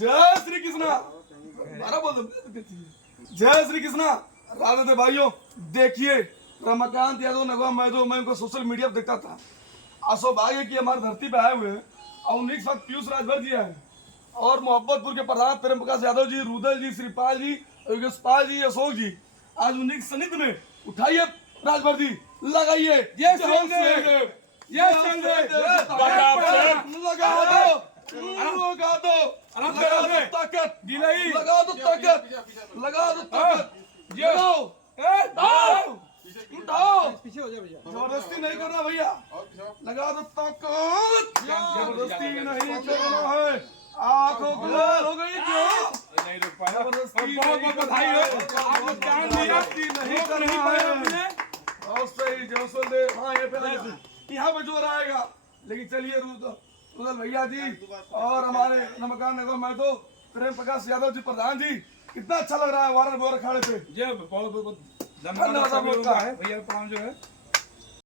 जय श्री कृष्णा। जय श्री कृष्णा। राधे भाइयों, देखिए रमाकांत यादव नगवा मैं उनको सोशल मीडिया पर देखता था। सौभाग्य की हमारी धरती पे आए हुए और उन्हीं के साथ पीयूष राजभर जी आए और मोहब्बतपुर के प्रधान प्रेम प्रकाश यादव जी, रुदल जी, श्रीपाल जी, योगेशपाल जी, अशोक जी, आज उन्हीं के सनिध में उठाइए राजभर जी, लगाइए ये चलदेव, ये चलदेव, लगा दो ताकत, लगा दो ताकत, लगा दो ताकत, उठाओ, पीछे हो जा भैया। जबरदस्ती नहीं करना भैया, लगा दो ताकत, जबरदस्ती नहीं करना है। आंखों को लाल हो गई क्यों? नहीं रुक पाया। जबरदस्ती बहुत बहुत बधाई हो, आपको ज्ञान दिया, नहीं करना है। और सही जौसल दे, हाँ ये पे यहाँ पे जोर आएगा। लेकिन चलिए रुदल भैया जी और हमारे नमकान नगर में तो प्रेम प्रकाश यादव जी प्रधान जी, कितना अच्छा लग रहा है वारन बोर अखाड़े पे। ये बहुत बहुत धन्यवाद है भैया, प्रणाम जो है।